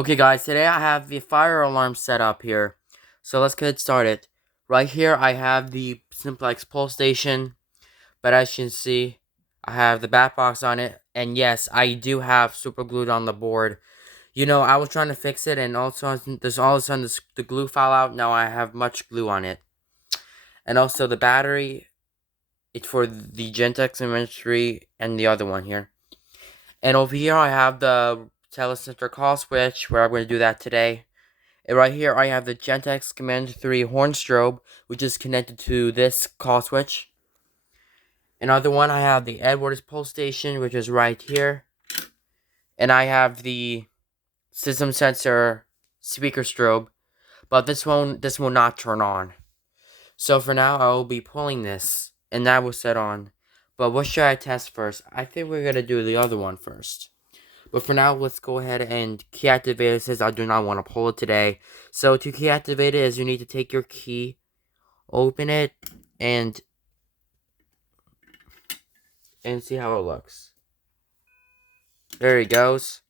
Okay guys, today I have the fire alarm set up here. So let's get started. Right here I have the simplex pull station, but as you can see, I have the bat box on it. And yes, I do have super glued on the board. You know, I was trying to fix it and also there's all of a sudden the glue fell out. Now I have much glue on it. And also the battery, it's for the Gentex Inventory and the other one here. And over here I have the telecenter call switch where I'm going to do that today. And right here, I have the Gentex Command 3 horn strobe, which is connected to this call switch. Another one, I have the Edwards pull station, which is right here. And I have the system sensor speaker strobe, but this will not turn on. So for now, I will be pulling this, and that will set on. But what should I test first? I think we're going to do the other one first. But for now, let's go ahead and key activate it since I do not want to pull it today. So to key activate it is you need to take your key, open it, and see how it looks. There he goes.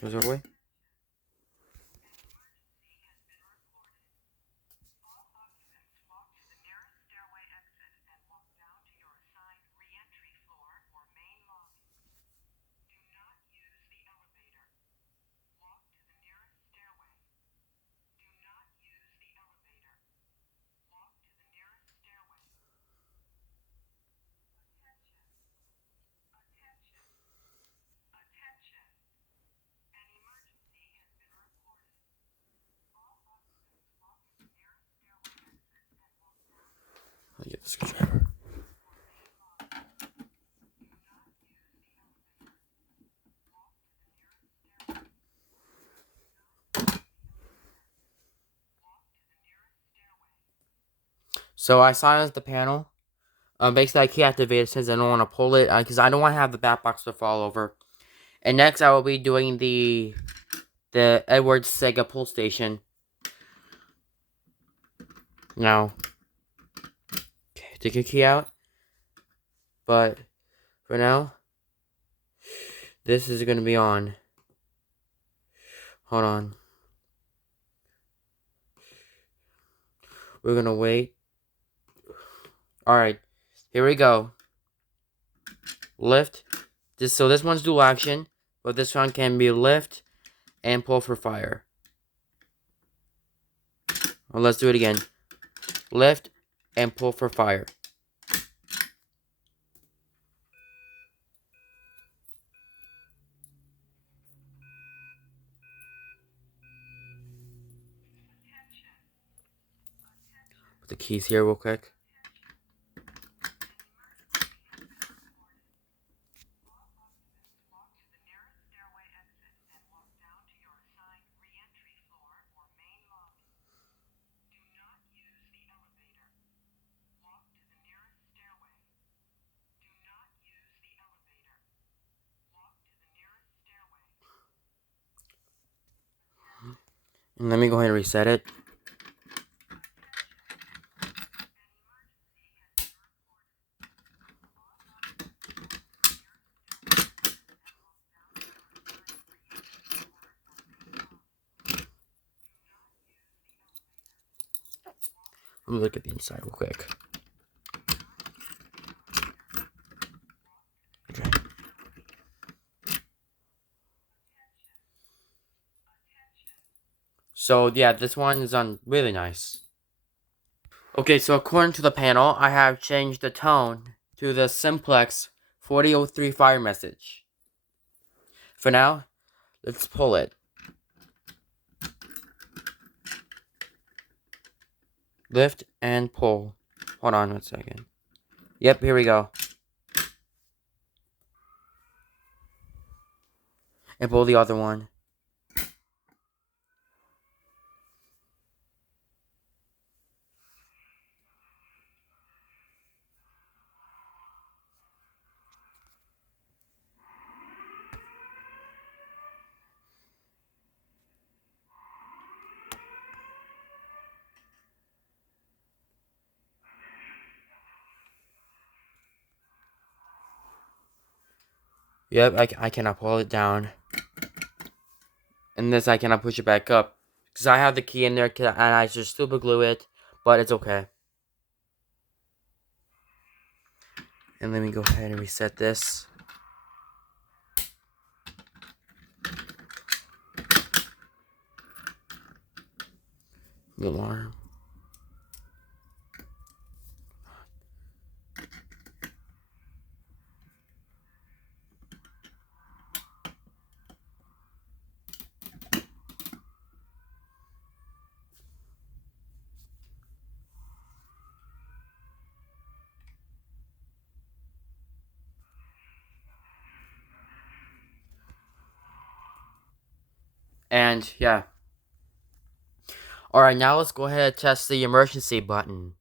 Goes away. I'll get the screwdriver. So I silenced the panel. Basically I key activated since I don't want to pull it because I don't want to have the back box to fall over. And next I will be doing the Edwards Sega pull station. Now, okay, take your key out. But for now, this is going to be on. Hold on. We're going to wait. Alright, here we go. Lift. So this one's dual action, but this one can be lift and pull for fire. Well, let's do it again. Lift and pull for fire. Put the keys here real quick. And let me go ahead and reset it. Let me look at the inside real quick. Okay. So yeah, this one is on really nice. Okay, so according to the panel, I have changed the tone to the simplex 4003 fire message. For now, let's pull it. Lift and pull. Hold on 1 second. Yep, here we go. And pull the other one. Yep, I cannot pull it down. And this I cannot push it back up. Because I have the key in there and I just super glue it. But it's okay. And let me go ahead and reset this. The alarm. And yeah. Alright, now let's go ahead and test the emergency button.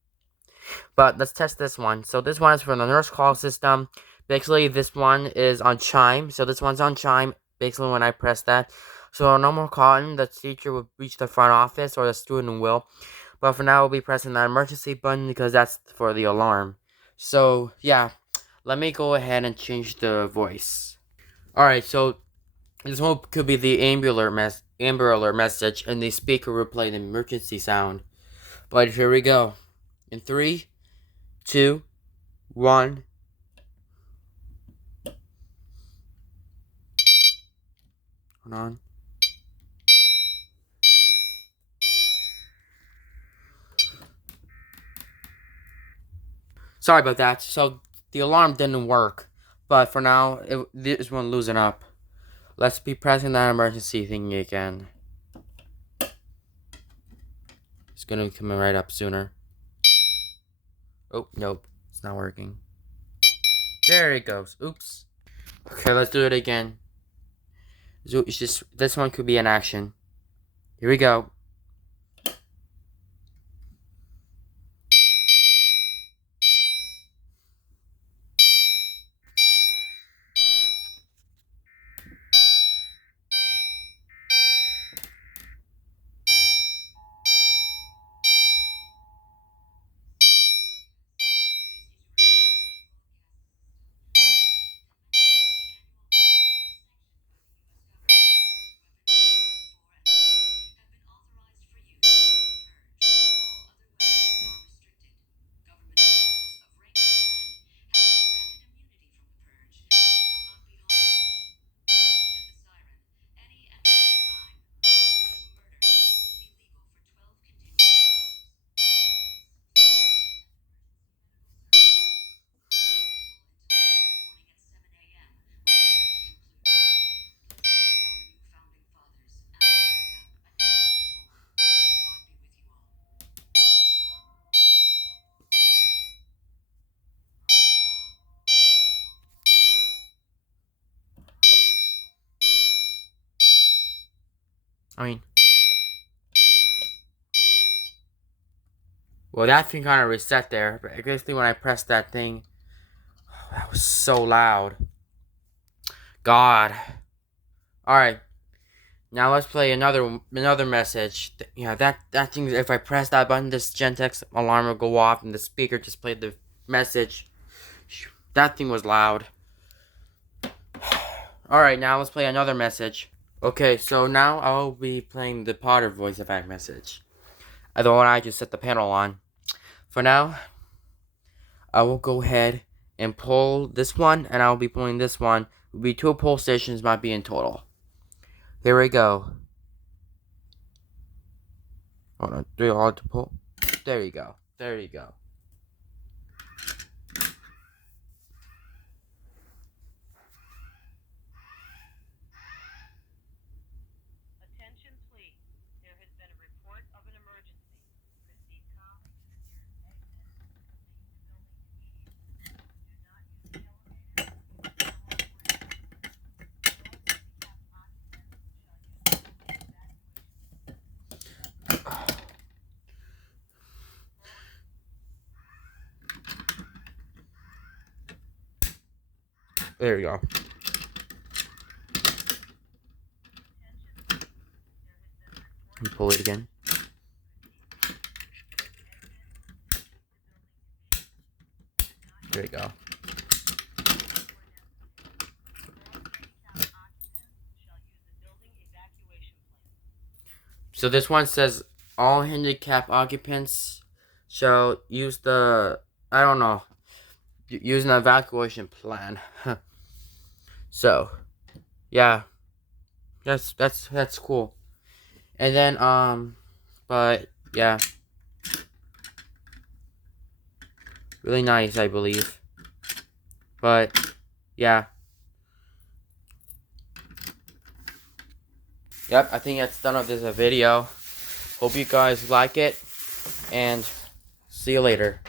But let's test this one. So this one is for the nurse call system. Basically, this one is on chime. So this one's on chime. Basically, when I press that. So no more calling. The teacher will reach the front office or the student will. But for now, we'll be pressing that emergency button because that's for the alarm. So yeah, let me go ahead and change the voice. Alright, so this one could be the Amber Alert message, and the speaker will play the emergency sound. But here we go. In 3, 2, 1. Hold on. Sorry about that. So the alarm didn't work, but for now, this one losing up. Let's be pressing that emergency thingy again. It's gonna be coming right up sooner. Oh, nope. It's not working. There it goes. Oops. Okay, let's do it again. So it's just, this one could be an action. Here we go. I mean, well, that thing kind of reset there, but basically when I pressed that thing, oh, that was so loud. God. Alright, now let's play another message. Yeah, that thing, if I press that button, this Gentex alarm will go off and the speaker just played the message. That thing was loud. Alright, now let's play another message. Okay, so now I'll be playing the Potter voice effect message. The one I just set the panel on. For now, I will go ahead and pull this one, and I'll be pulling this one. It will be 2 pull stations might be in total. Here we go. Hold on, 3 hard to pull. There you go. There you go. Attention, please. There has been a report of an emergency. Proceed calmly to the nearest exit. Leave the building immediately. Do not use the elevator. There you go. Pull it again. There you go. So this one says all handicap occupants shall use the, I don't know, use an evacuation plan. So yeah, that's cool. And then but yeah, really nice, I believe. But yeah, yep, I think that's done of this video. Hope you guys like it, and see you later.